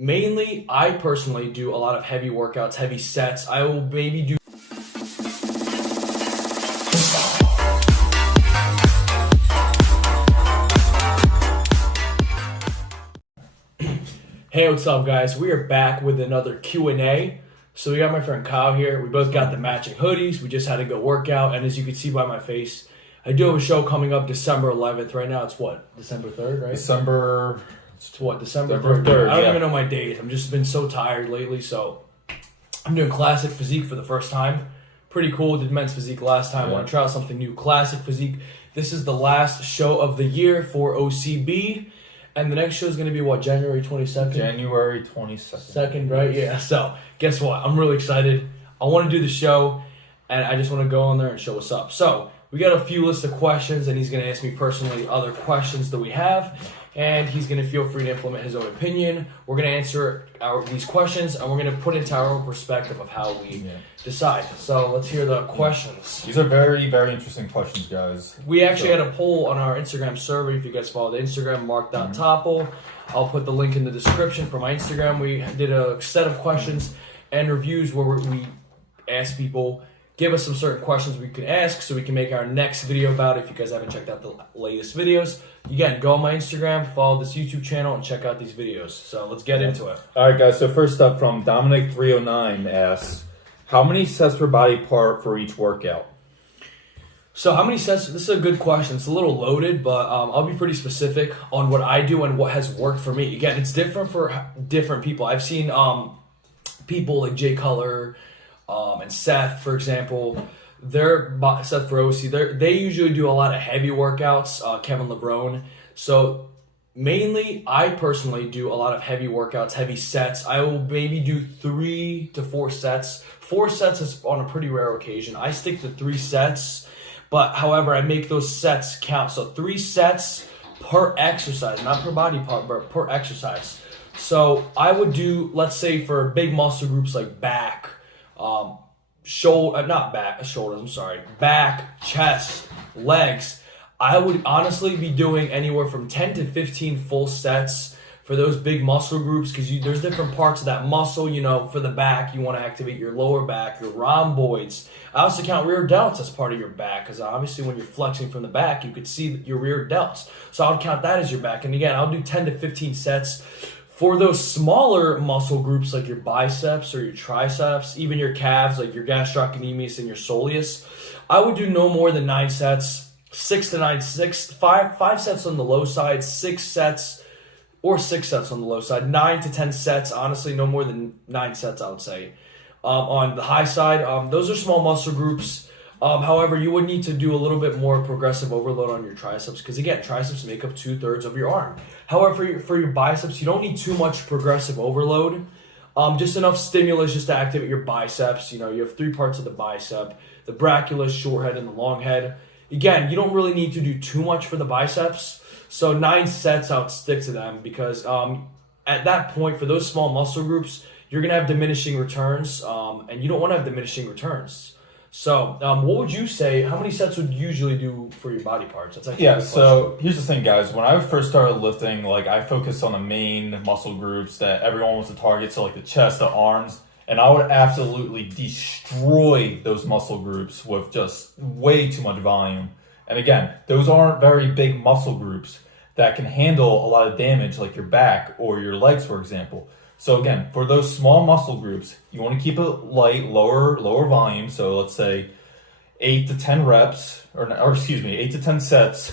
mainly, I personally do a lot of heavy workouts, heavy sets. I will maybe do. Hey, what's up, guys? We are back with another Q&A. So we got my friend Kyle here. We both got the matching hoodies. We just had to go work out, and as you can see by my face, I do have a show coming up December 11th. Right now, it's what? December 3rd, right? December 3rd. I don't yeah. even know my days. I've just been so tired lately, so I'm doing Classic Physique for the first time. Pretty cool. Did men's physique last time. I want to try out something new. Classic Physique. This is the last show of the year for OCB. And the next show is going to be what, January 22nd? January 22nd. Second, right? Yeah. So, guess what? I'm really excited. I want to do the show, and I just want to go on there and show what's up. So, we got a few lists of questions, and he's going to ask me personally other questions that we have, and he's going to feel free to implement his own opinion. We're going to answer these questions, and we're going to put into our own perspective of how we decide. So, let's hear the questions. These are very, very interesting questions, guys. We actually had a poll on our Instagram server. If you guys follow the Instagram, mark.topple. I'll put the link in the description for my Instagram. We did a set of questions and reviews where we asked people, give us some certain questions we can ask so we can make our next video about it. If you guys haven't checked out the latest videos, again, go on my Instagram, follow this YouTube channel, and check out these videos. So let's get into it. All right, guys. So first up from Dominic309 asks, how many sets per body part for each workout? So how many sets? This is a good question. It's a little loaded, but I'll be pretty specific on what I do and what has worked for me. Again, it's different for different people. I've seen people like Jay Cutler and Seth, for example. Seth Feroce, they usually do a lot of heavy workouts. Kevin Levrone. So mainly, I personally do a lot of heavy workouts, heavy sets. I will maybe do 3 to 4 sets. 4 sets is on a pretty rare occasion. I stick to 3 sets. But however, I make those sets count. So 3 sets per exercise, not per body part, but per exercise. So I would do, let's say for big muscle groups like back, back, chest, legs, I would honestly be doing anywhere from 10 to 15 full sets for those big muscle groups, because there's different parts of that muscle. For the back, you want to activate your lower back, your rhomboids. I also count rear delts as part of your back, because obviously when you're flexing from the back, you could see your rear delts. So I would count that as your back. And again, I'll do 10 to 15 sets. For those smaller muscle groups like your biceps or your triceps, even your calves like your gastrocnemius and your soleus, I would do no more than 9 sets, 5 sets on the low side, 6 sets on the low side, 9 to 10 sets, honestly, no more than 9 sets, I would say. On the high side, those are small muscle groups. However, you would need to do a little bit more progressive overload on your triceps, because again, triceps make up 2/3 of your arm. However, for your biceps, you don't need too much progressive overload. Just enough stimulus just to activate your biceps. You have 3 parts of the bicep: the brachiosaurus, short head, and the long head. Again, you don't really need to do too much for the biceps. So 9 sets, I would stick to them, because at that point, for those small muscle groups, you're going to have diminishing returns, and you don't want to have diminishing returns. So what would you say, how many sets would you usually do for your body parts? That's actually so here's the thing, guys. When I first started lifting, I focused on the main muscle groups that everyone wants to target, so the chest, the arms, and I would absolutely destroy those muscle groups with just way too much volume. And again, those aren't very big muscle groups that can handle a lot of damage, like your back or your legs, for example. So again, for those small muscle groups, you want to keep it light, lower volume. So let's say 8 to 10 reps, or 8 to 10 sets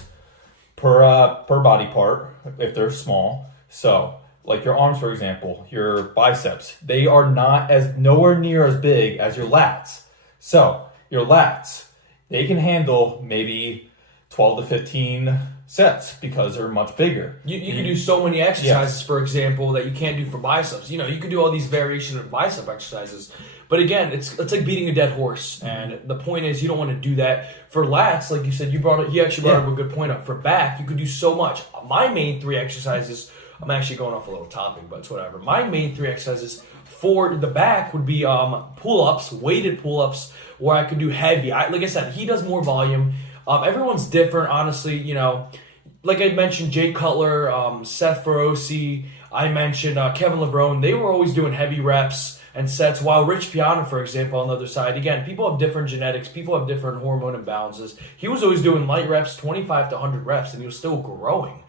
per body part if they're small. So like your arms, for example, your biceps, they are nowhere near as big as your lats. So your lats, they can handle maybe 12 to 15 sets because they're much bigger. You can do so many exercises, for example, that you can't do for biceps. You can do all these variation of bicep exercises. But again, it's like beating a dead horse. And the point is, you don't want to do that. For lats, like you said, you actually brought up a good point up. For back, you could do so much. My main 3 exercises, I'm actually going off a little topic, but it's whatever. My main 3 exercises for the back would be pull-ups, weighted pull-ups, where I could do heavy. Like I said, he does more volume. Everyone's different, honestly. Like I mentioned, Jay Cutler, Seth Feroce, I mentioned Kevin LeBron. They were always doing heavy reps and sets, while Rich Piana, for example, on the other side, again, people have different genetics, people have different hormone imbalances. He was always doing light reps, 25 to 100 reps, and he was still growing.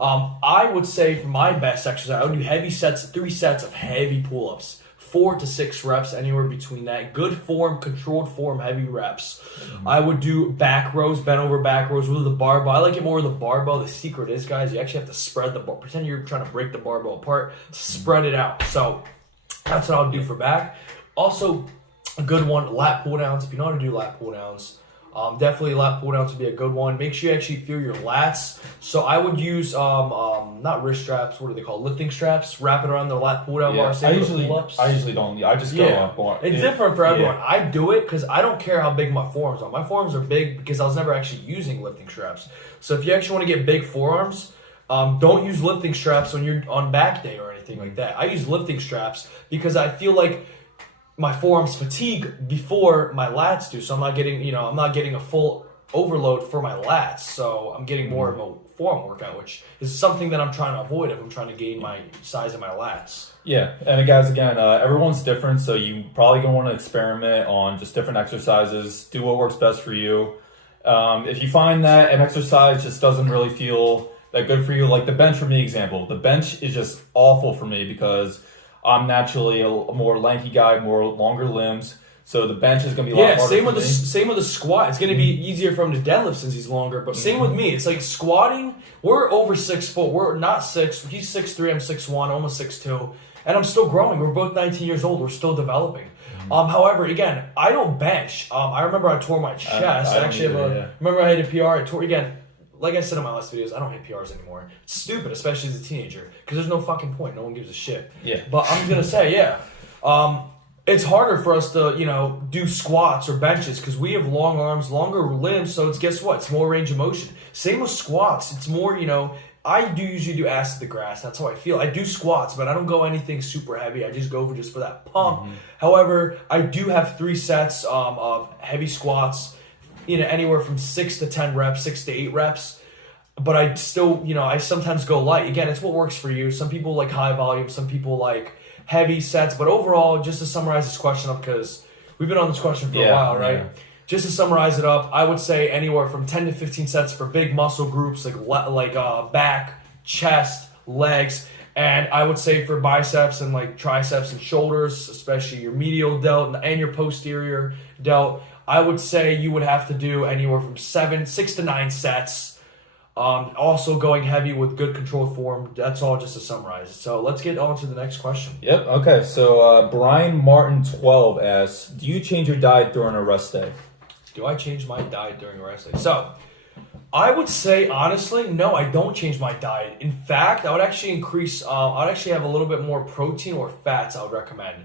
I would say for my best exercise, I would do heavy sets, 3 sets of heavy pull-ups, 4 to 6 reps, anywhere between that. Good form, controlled form, heavy reps. I would do back rows, bent over back rows with the barbell. I like it more with the barbell. The secret is, guys, you actually have to spread the bar. Pretend you're trying to break the barbell apart. Spread it out. So that's what I'll do for back. Also, a good one, lat pull downs. If you know how to do lat pull downs, definitely lat pull downs would be a good one. Make sure you actually feel your lats. So I would use not wrist straps. What are they called? Lifting straps. Wrap it around the lat pull down bar. I usually don't. I just go up. It's different for everyone. I do it because I don't care how big my forearms are. My forearms are big because I was never actually using lifting straps. So if you actually want to get big forearms, don't use lifting straps when you're on back day or anything like that. I use lifting straps because I feel like my forearms fatigue before my lats do, so I'm not getting a full overload for my lats, so I'm getting more of a forearm workout, which is something that I'm trying to avoid if I'm trying to gain my size of my lats. Yeah, and guys, again, everyone's different, so you probably gonna want to experiment on just different exercises. Do what works best for you. If you find that an exercise just doesn't really feel that good for you, like the bench for me example, the bench is just awful for me because I'm naturally a more lanky guy, more longer limbs, so the bench is gonna be a lot harder. Same with the squat. It's gonna be easier for him to deadlift since he's longer. But same with me. It's like squatting. We're over 6 foot. We're not 6. He's 6'3", I'm 6'1", almost 6'2", and I'm still growing. We're both 19 years old. We're still developing. However, again, I don't bench. I remember I tore my chest. Remember I had a PR. I tore again. Like I said in my last videos, I don't hit PRs anymore. It's stupid, especially as a teenager, because there's no fucking point. No one gives a shit. Yeah. But I'm gonna say, it's harder for us to, do squats or benches because we have long arms, longer limbs. So guess what? It's more range of motion. Same with squats. It's more, I do usually do ass to the grass. That's how I feel. I do squats, but I don't go anything super heavy. I just go for that pump. However, I do have 3 sets of heavy squats. Anywhere from 6 to 10 reps, 6 to 8 reps. But I still, I sometimes go light. Again, it's what works for you. Some people like high volume, some people like heavy sets. But overall, just to summarize this question up, because we've been on this question for a while, right? Yeah. Just to summarize it up, I would say anywhere from 10 to 15 sets for big muscle groups like back, chest, legs. And I would say for biceps and like triceps and shoulders, especially your medial delt and your posterior delt, I would say you would have to do anywhere from 6 to 9 sets. Also going heavy with good controlled form. That's all just to summarize. So let's get on to the next question. Yep. Okay. So Brian Martin 12 asks, do you change your diet during a rest day? Do I change my diet during a rest day? So I would say, honestly, no, I don't change my diet. In fact, I would actually have a little bit more protein or fats I would recommend.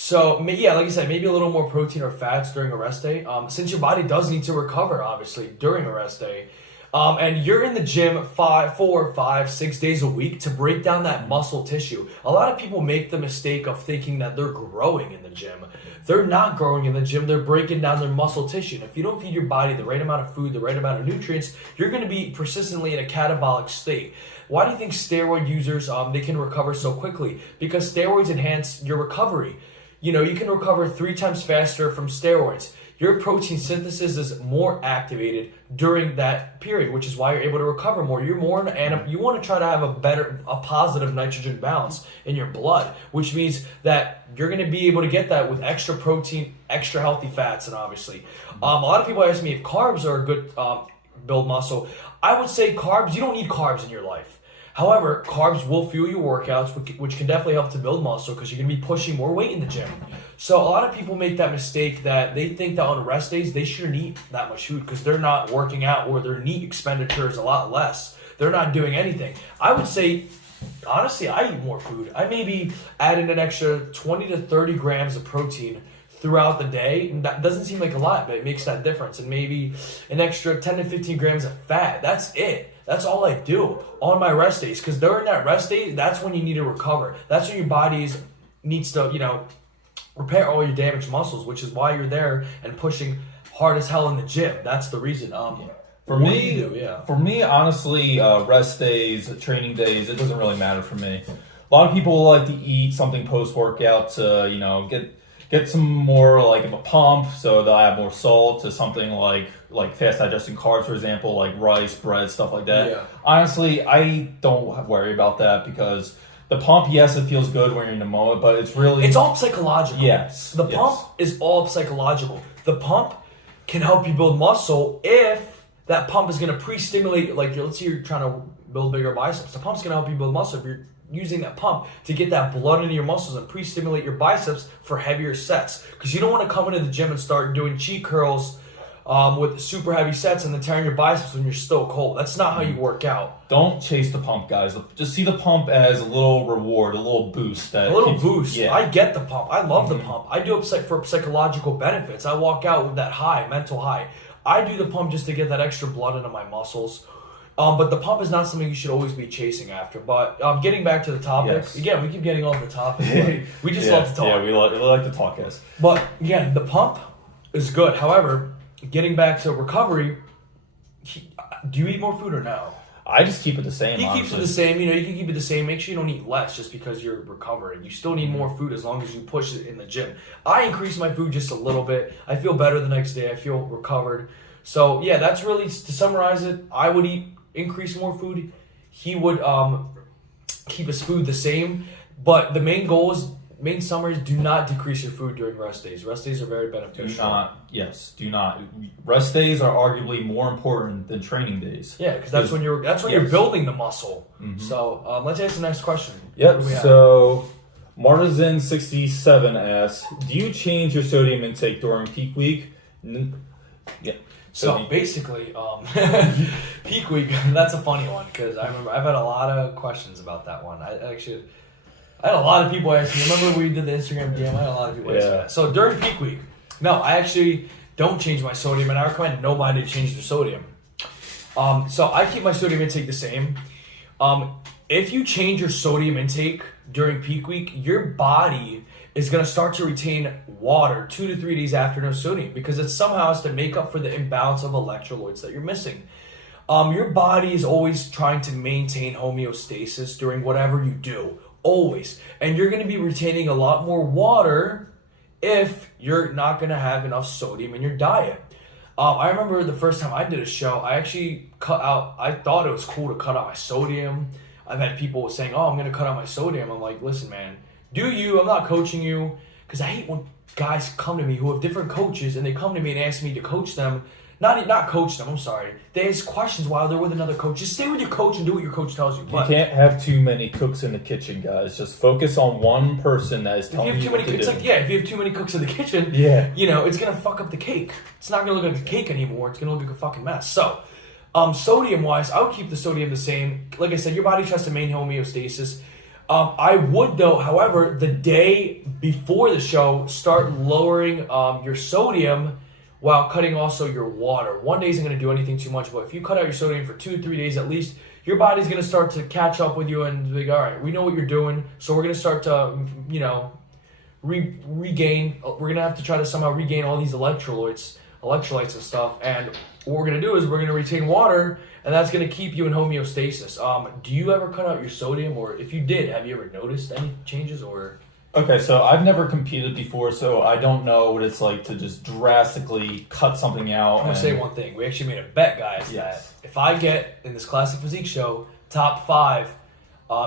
So, yeah, like I said, maybe a little more protein or fats during a rest day. Since your body does need to recover, obviously, during a rest day. And you're in the gym 4, 5, 6 days a week to break down that muscle tissue. A lot of people make the mistake of thinking that they're growing in the gym. They're not growing in the gym. They're breaking down their muscle tissue. And if you don't feed your body the right amount of food, the right amount of nutrients, you're going to be persistently in a catabolic state. Why do you think steroid users, they can recover so quickly? Because steroids enhance your recovery. You can recover 3 times faster from steroids. Your protein synthesis is more activated during that period, which is why you're able to recover more. You're more, and you want to try to have a positive nitrogen balance in your blood, which means that you're going to be able to get that with extra protein, extra healthy fats, and obviously. A lot of people ask me if carbs are a good build muscle. I would say carbs, you don't need carbs in your life. However, carbs will fuel your workouts, which can definitely help to build muscle because you're going to be pushing more weight in the gym. So a lot of people make that mistake that they think that on rest days, they shouldn't eat that much food because they're not working out or their NEAT expenditure is a lot less. They're not doing anything. I would say, honestly, I eat more food. I maybe add in an extra 20 to 30 grams of protein throughout the day. And that doesn't seem like a lot, but it makes that difference. And maybe an extra 10 to 15 grams of fat. That's it. That's all I do on my rest days. Because during that rest day, that's when you need to recover. That's when your body needs to, repair all your damaged muscles, which is why you're there and pushing hard as hell in the gym. That's the reason. For me, honestly, rest days, training days, it doesn't really matter for me. a lot of people like to eat something post workout to, you know, get some more like of a pump, so they'll add more salt to something like fast digesting carbs, for example, like rice, bread, stuff like that. Yeah. Honestly, I don't worry about that because the pump, yes, it feels good when you're in the moment, but it's all psychological. Yes. The pump is all psychological. The pump can help you build muscle if that pump is going to pre-stimulate, like let's say you're trying to build bigger biceps. The pump's going to help you build muscle if you're using that pump to get that blood into your muscles and pre-stimulate your biceps for heavier sets. Because you don't want to come into the gym and start doing cheat curls with super heavy sets and then tearing your biceps when you're still cold. That's not how you work out. Don't chase the pump, guys. Just see the pump as a little reward, a little boost. Yeah. I get the pump. I love the pump. I do it for psychological benefits. I walk out with that high, mental high. I do the pump just to get that extra blood into my muscles. But the pump is not something you should always be chasing after. But getting back to the topic, again, we keep getting off the topic. But we just love to talk. Yeah, we like to talk, guys. But again, the pump is good. However, getting back to recovery, do you eat more food or no? I just keep it the same. He keeps it the same. You know, you can keep it the same. Make sure you don't eat less just because you're recovering. You still need more food as long as you push it in the gym. I increase my food just a little bit. I feel better the next day. I feel recovered. So yeah, that's really, to summarize it. I would increase more food. He would keep his food the same. But the main summary is do not decrease your food during rest days. Rest days are very beneficial. Do not. Rest days are arguably more important than training days. Yeah, because that's when you're building the muscle. Mm-hmm. So let's ask the next question. Yep. So Martisan67 asks, do you change your sodium intake during peak week? Yeah. So basically, peak week, that's a funny one because I remember I've had a lot of questions about that one. I had a lot of people ask me. Remember we did the Instagram DM? I had a lot of people ask me that. So during peak week, no, I actually don't change my sodium, and I recommend nobody to change their sodium. So I keep my sodium intake the same. If you change your sodium intake during peak week, your body is going to start to retain water 2 to 3 days after no sodium because it somehow has to make up for the imbalance of electrolytes that you're missing. Your body is always trying to maintain homeostasis during whatever you do. Always. And you're going to be retaining a lot more water if you're not going to have enough sodium in your diet. I remember the first time I did a show, I actually I thought it was cool to cut out my sodium. I've had people saying, I'm going to cut out my sodium. I'm like, listen, man, do you? I'm not coaching you. Because I hate when guys come to me who have different coaches and they come to me and ask me to coach them. Not coach them, I'm sorry. They ask questions while they're with another coach. Just stay with your coach and do what your coach tells you. But you can't have too many cooks in the kitchen, guys. Just focus on one person that is telling you what to do. If you have too many cooks in the kitchen, it's going to fuck up the cake. It's not going to look like a cake anymore. It's going to look like a fucking mess. So, sodium-wise, I would keep the sodium the same. Like I said, your body tries to maintain homeostasis. I would, though, however, the day before the show, start lowering your sodium while cutting also your water. One day isn't going to do anything too much, but if you cut out your sodium for 2 to 3 days at least, your body's going to start to catch up with you and be like, all right, we know what you're doing, so we're going to start to, regain. We're going to have to try to somehow regain all these electrolytes and stuff, and what we're going to do is we're going to retain water, and that's going to keep you in homeostasis. Do you ever cut out your sodium, or if you did, have you ever noticed any changes, or... Okay, so I've never competed before, so I don't know what it's like to just drastically cut something out. I'm going to say one thing. We actually made a bet, guys, that if I get in this Classic Physique show top 5,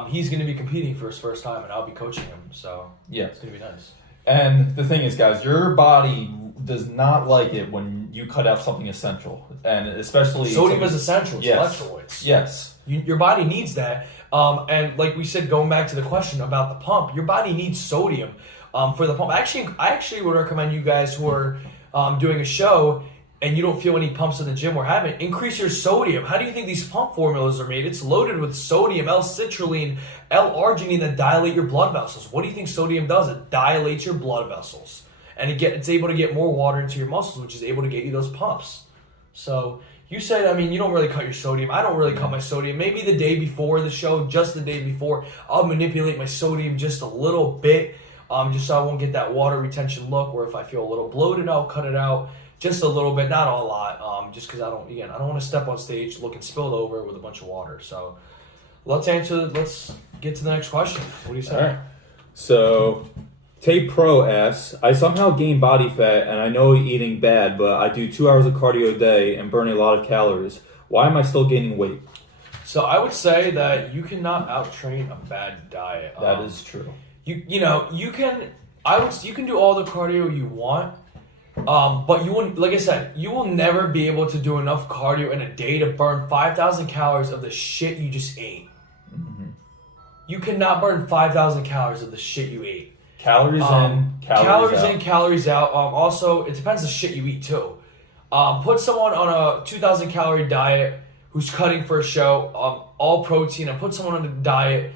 he's going to be competing for his first time, and I'll be coaching him. So it's going to be nice. And the thing is, guys, your body does not like it when you cut out something essential, and especially sodium is essential. It's electrolytes. Yes, your body needs that. And like we said, going back to the question about the pump, your body needs sodium for the pump. I actually would recommend you guys who are doing a show and you don't feel any pumps in the gym or haven't, increase your sodium. How do you think these pump formulas are made? It's loaded with sodium, L-citrulline, L-arginine that dilate your blood vessels. What do you think sodium does? It dilates your blood vessels. And it's able to get more water into your muscles, which is able to get you those pumps. So... you said, you don't really cut your sodium. I don't really cut my sodium. Maybe the day before the show, just the day before, I'll manipulate my sodium just a little bit, just so I won't get that water retention look, or if I feel a little bloated, I'll cut it out just a little bit, not a lot, just because I don't want to step on stage looking spilled over with a bunch of water. So, let's get to the next question. What do you say? All right. So, Tay Pro asks, I somehow gain body fat and I know eating bad, but I do 2 hours of cardio a day and burn a lot of calories. Why am I still gaining weight? So I would say that you cannot out-train a bad diet. That is true. You can do all the cardio you want, but you wouldn't. Like I said, you will never be able to do enough cardio in a day to burn 5,000 calories of the shit you just ate. Mm-hmm. You cannot burn 5,000 calories of the shit you ate. Calories in, calories out. in, calories out. Also, it depends on the shit you eat too. Put someone on a 2,000 calorie diet who's cutting for a show, all protein, and put someone on a diet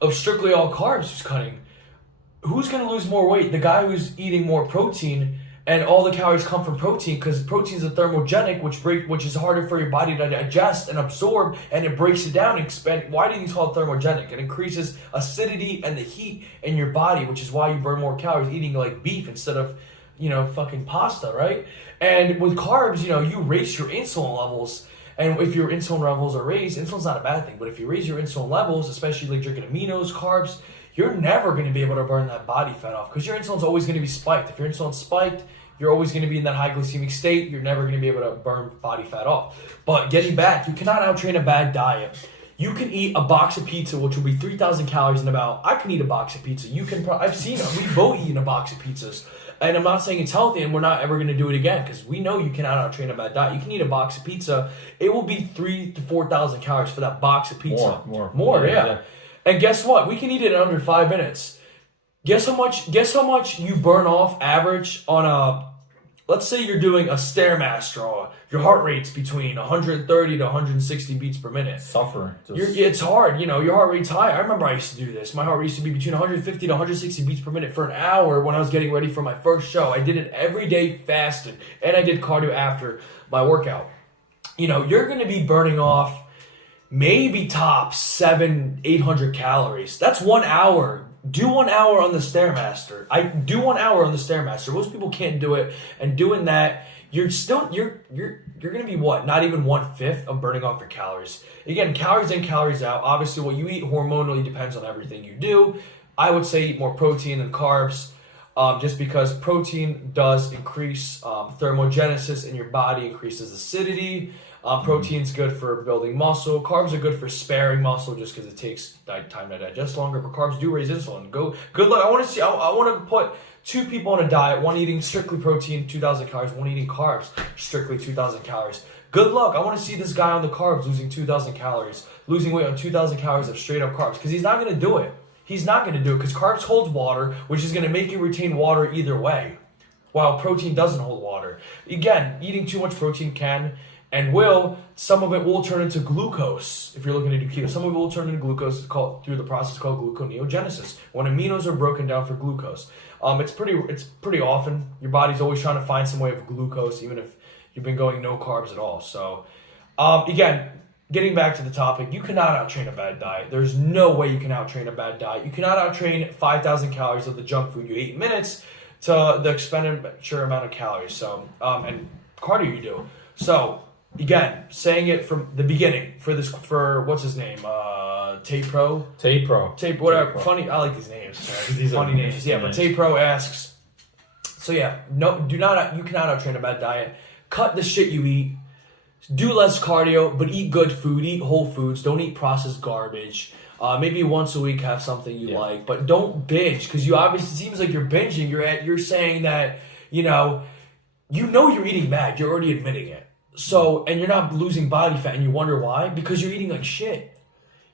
of strictly all carbs who's cutting. Who's going to lose more weight? The guy who's eating more protein and all the calories come from protein, because protein is a thermogenic, which is harder for your body to digest and absorb, and it breaks it down and expand. Why do these call it thermogenic? It increases acidity and the heat in your body, which is why you burn more calories eating like beef instead of, fucking pasta, right? And with carbs, you raise your insulin levels. And if your insulin levels are raised, insulin's not a bad thing, but if you raise your insulin levels, especially like drinking aminos, carbs, you're never going to be able to burn that body fat off because your insulin's always going to be spiked. If your insulin's spiked, you're always going to be in that high glycemic state. You're never going to be able to burn body fat off. But getting back, you cannot out-train a bad diet. You can eat a box of pizza, which will be 3,000 calories in about. I can eat a box of pizza. I've seen it. We've both eaten a box of pizzas. And I'm not saying it's healthy, and we're not ever going to do it again because we know you cannot out-train a bad diet. You can eat a box of pizza. It will be 3,000 to 4,000 calories for that box of pizza. More, yeah. And guess what? We can eat it in under 5 minutes. Guess how much you burn off average on a, let's say you're doing a Stairmaster, or your heart rate's between 130 to 160 beats per minute. Suffering. It's hard, your heart rate's high. I remember I used to do this. My heart rate used to be between 150 to 160 beats per minute for an hour when I was getting ready for my first show. I did it every day fasted, and I did cardio after my workout. You're going to be burning off maybe top 700-800 calories. That's 1 hour. Do 1 hour on the Stairmaster. I do 1 hour on the Stairmaster. Most people can't do it. And doing that, you're gonna be what? Not even 1/5 of burning off your calories. Again, calories in, calories out. Obviously, what you eat hormonally depends on everything you do. I would say eat more protein than carbs. Just because protein does increase thermogenesis in your body, increases acidity. Protein's good for building muscle. Carbs are good for sparing muscle just because it takes time to digest longer. But carbs do raise insulin. Good luck. I want to put two people on a diet, one eating strictly protein, 2,000 calories, one eating carbs, strictly 2,000 calories. Good luck. I want to see this guy on the carbs losing 2,000 calories, losing weight on 2,000 calories of straight up carbs, because he's not going to do it. He's not going to do it because carbs holds water, which is going to make you retain water either way, while protein doesn't hold water. Again, eating too much protein can and some of it will turn into glucose if you're looking to do keto. Some of it will turn into glucose through the process called gluconeogenesis, when aminos are broken down for glucose. It's pretty often. Your body's always trying to find some way of glucose, even if you've been going no carbs at all. So, again, getting back to the topic, you cannot out-train a bad diet. There's no way you can out-train a bad diet. You cannot out-train 5,000 calories of the junk food you ate in minutes to the expenditure amount of calories. So, and cardio you do. So, again, saying it from the beginning for what's his name? Tay Pro, whatever. Funny, I like these names. These funny names. Yeah, but Tay Pro asks, so yeah, you cannot out-train a bad diet. Cut the shit you eat. Do less cardio, but eat good food. Eat whole foods. Don't eat processed garbage. Maybe once a week have something you like, but don't binge, because you obviously, it seems like you're binging. You're saying that you're eating bad. You're already admitting it. So, and you're not losing body fat, and you wonder why? Because you're eating like shit.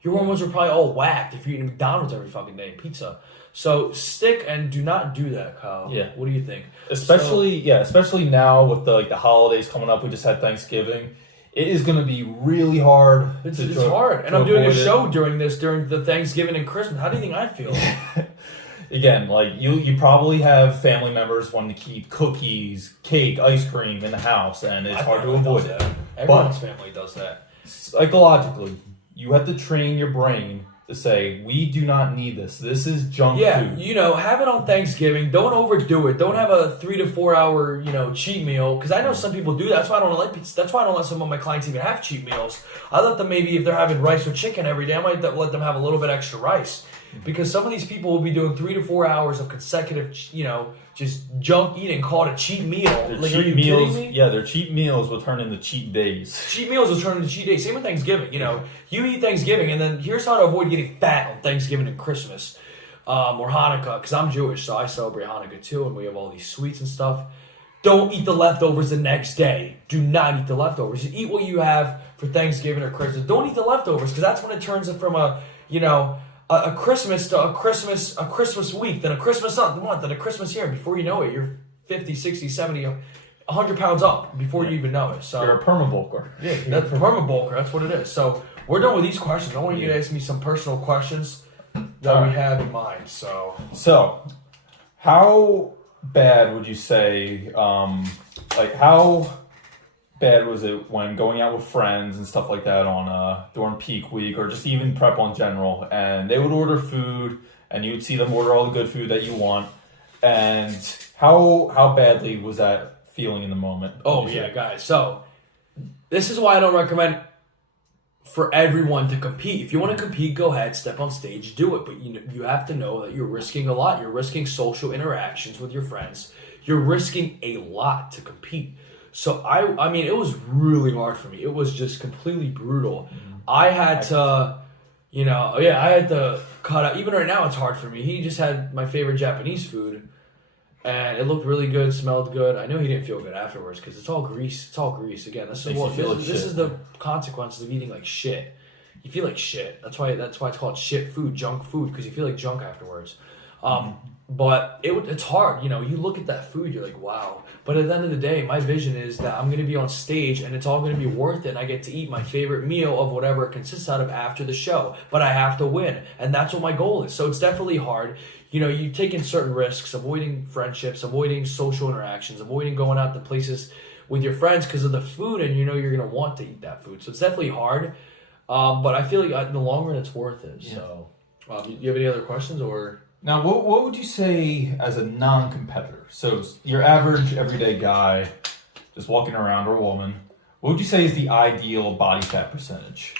Your hormones are probably all whacked if you're eating McDonald's every fucking day, pizza. So stick and do not do that, Kyle. Yeah. What do you think? Especially now with the holidays coming up. We just had Thanksgiving. It is going to be really hard. It's hard. And I'm doing a show during the Thanksgiving and Christmas. How do you think I feel? Again, you probably have family members wanting to keep cookies, cake, ice cream in the house, and it's hard to avoid that. Everyone's family does that. Psychologically, you have to train your brain to say, we do not need this. This is junk food. You know, have it on Thanksgiving. Don't overdo it. Don't have a 3 to 4 hour, you know, cheat meal. Because I know some people do that. That's why I don't let some of my clients even have cheat meals. I let them maybe, if they're having rice with chicken every day, I might let them have a little bit extra rice. Because some of these people will be doing 3 to 4 hours of consecutive, you know, just junk eating called a cheat meal. Like, cheat meals, their cheat meals will turn into cheat days. Cheat meals will turn into cheat days. Same with Thanksgiving. You know, you eat Thanksgiving, and then here's how to avoid getting fat on Thanksgiving and Christmas, or Hanukkah. Because I'm Jewish, so I celebrate Hanukkah too, and we have all these sweets and stuff. Don't eat the leftovers the next day. Do not eat the leftovers. You eat what you have for Thanksgiving or Christmas. Don't eat the leftovers, because that's when it turns it from a Christmas to a Christmas week, then a Christmas month, then a Christmas year. Before you know it, you're 50, 60, 70, 100 pounds up before you even know it. So you're a permabulker. Yeah, that's permabulker. That's what it is. So we're done with these questions. I want you to ask me some personal questions that we have in mind. So how bad would you say, how bad was it when going out with friends and stuff like that on during peak week, or just even prep on general, and they would order food and you would see them order all the good food that you want, and how badly was that feeling in the moment? Oh yeah, guys. So this is why I don't recommend for everyone to compete. If you want to compete, go ahead, step on stage, do it. But you have to know that you're risking a lot. You're risking social interactions with your friends. You're risking a lot to compete. So I mean, it was really hard for me. It was just completely brutal. I had to, I had to cut out. Even right now, it's hard for me. He just had my favorite Japanese food, and it looked really good, smelled good. I know he didn't feel good afterwards because it's all grease. It's all grease. Again, this is the consequences of eating like shit. You feel like shit. That's why it's called shit food, junk food, because you feel like junk afterwards. But it's hard, you look at that food, you're like, wow. But at the end of the day, my vision is that I'm going to be on stage and it's all going to be worth it. And I get to eat my favorite meal of whatever it consists out of after the show. But I have to win. And that's what my goal is. So it's definitely hard. You take in certain risks, avoiding friendships, avoiding social interactions, avoiding going out to places with your friends because of the food. And you're going to want to eat that food. So it's definitely hard. But I feel like in the long run, it's worth it. Yeah. So you have any other questions or... Now, what would you say as a non-competitor? So your average everyday guy just walking around, or woman, what would you say is the ideal body fat percentage?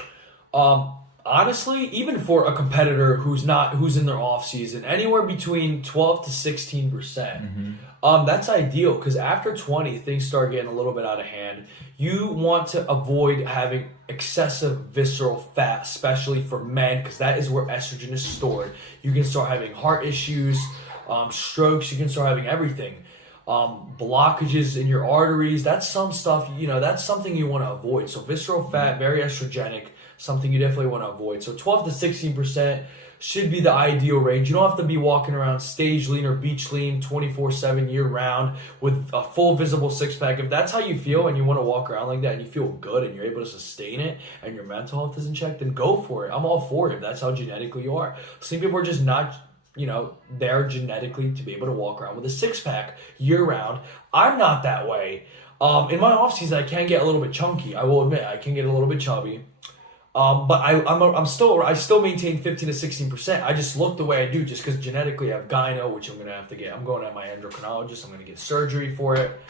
Honestly, even for a competitor who's in their off season, anywhere between 12 to 16%. That's ideal because after 20, things start getting a little bit out of hand. You want to avoid having excessive visceral fat, especially for men, because that is where estrogen is stored. You can start having heart issues, strokes. You can start having everything. Blockages in your arteries. That's some stuff, that's something you want to avoid. So visceral fat, very estrogenic, something you definitely want to avoid. So 12 to 16% should be the ideal range. You don't have to be walking around stage lean or beach lean 24/7 year round with a full visible six pack. If that's how you feel and you want to walk around like that and you feel good and you're able to sustain it and your mental health is in check, then go for it. I'm all for it if that's how genetically you are. Some people are just not, there genetically to be able to walk around with a six pack year round. I'm not that way. In my off season, I can get a little bit chunky. I will admit, I can get a little bit chubby. But I still maintain 15 to 16%. I just look the way I do just because genetically I have gyno, which I'm gonna have to get. I'm going to my endocrinologist. I'm gonna get surgery for it,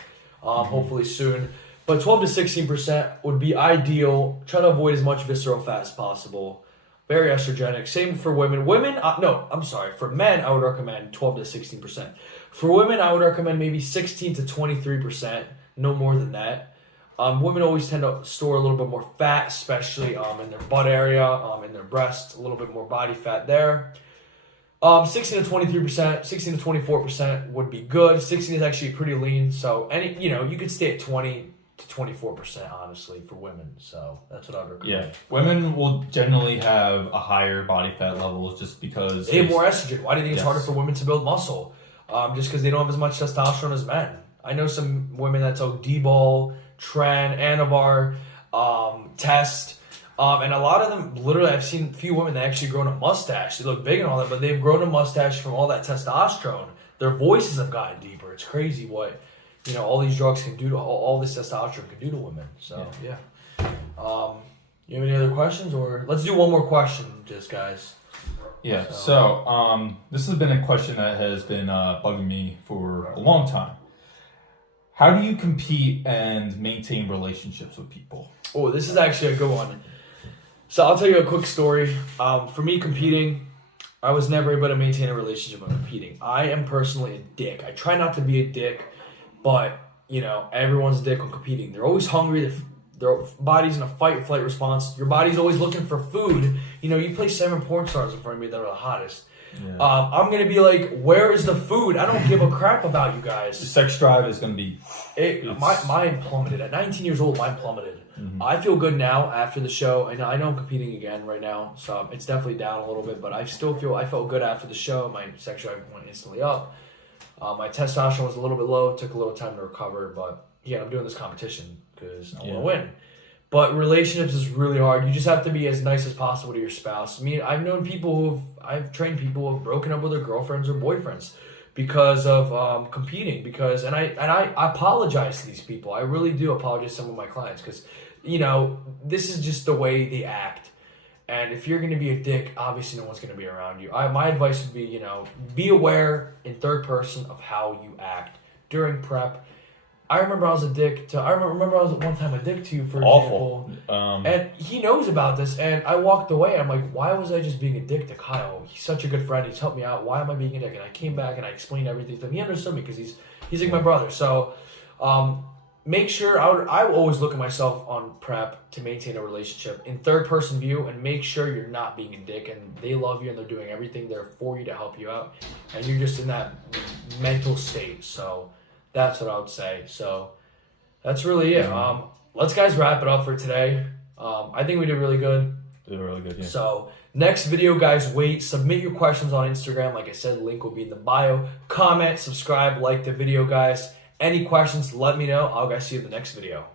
hopefully soon. But 12 to 16% would be ideal. Try to avoid as much visceral fat as possible. Very estrogenic. Same for women. For men, I would recommend 12 to 16%. For women, I would recommend maybe 16 to 23%. No more than that. Women always tend to store a little bit more fat, especially in their butt area, in their breasts, a little bit more body fat there. 16 to 23%, 16 to 24% would be good. 16 is actually pretty lean, so you could stay at 20 to 24%, honestly, for women. So that's what I would recommend. Yeah, women will generally have a higher body fat level just because they have more estrogen. Why do you think it's harder for women to build muscle? Just because they don't have as much testosterone as men. I know some women that took D-ball, Tren, Anavar, Test, and a lot of them, literally, I've seen a few women that actually grown a mustache. They look big and all that, but they've grown a mustache from all that testosterone. Their voices have gotten deeper. It's crazy what, all these drugs can do to, all this testosterone can do to women. So, yeah. You have any other questions? Or let's do one more question, just guys. Yeah. So, this has been a question that has been bugging me for a long time. How do you compete and maintain relationships with people? Oh, this is actually a good one. So I'll tell you a quick story. For me, competing, I was never able to maintain a relationship when competing. I am personally a dick. I try not to be a dick, but everyone's a dick when competing. They're always hungry. Their body's in a fight-flight response. Your body's always looking for food. You play 7 porn stars in front of me that are the hottest. Yeah. I'm going to be like, where is the food? I don't give a crap about you guys. The sex drive is going to be... Mine plummeted. At 19 years old, mine plummeted. Mm-hmm. I feel good now after the show. I know I'm competing again right now, so it's definitely down a little bit, but I still feel I felt good after the show. My sex drive went instantly up. My testosterone was a little bit low. It took a little time to recover, but yeah, I'm doing this competition because I want to win. But relationships is really hard. You just have to be as nice as possible to your spouse. I mean, I've trained people who have broken up with their girlfriends or boyfriends because of competing. And I apologize to these people. I really do apologize to some of my clients because, this is just the way they act. And if you're going to be a dick, obviously no one's going to be around you. My advice would be, be aware in third person of how you act during prep. I remember I was a dick I was at one time a dick to you, for example. And he knows about this, and I walked away. I'm like, why was I just being a dick to Kyle? He's such a good friend. He's helped me out. Why am I being a dick? And I came back and I explained everything to him. He understood me because he's like my brother. So make sure, I will always look at myself on prep to maintain a relationship in third person view and make sure you're not being a dick and they love you and they're doing everything there for you to help you out. And you're just in that mental state. So that's what I would say. So that's really it. Let's guys wrap it up for today. I think we did really good. Did really good, yeah. So next video, guys, wait. Submit your questions on Instagram. Like I said, the link will be in the bio. Comment, subscribe, like the video, guys. Any questions, let me know. I'll guys see you in the next video.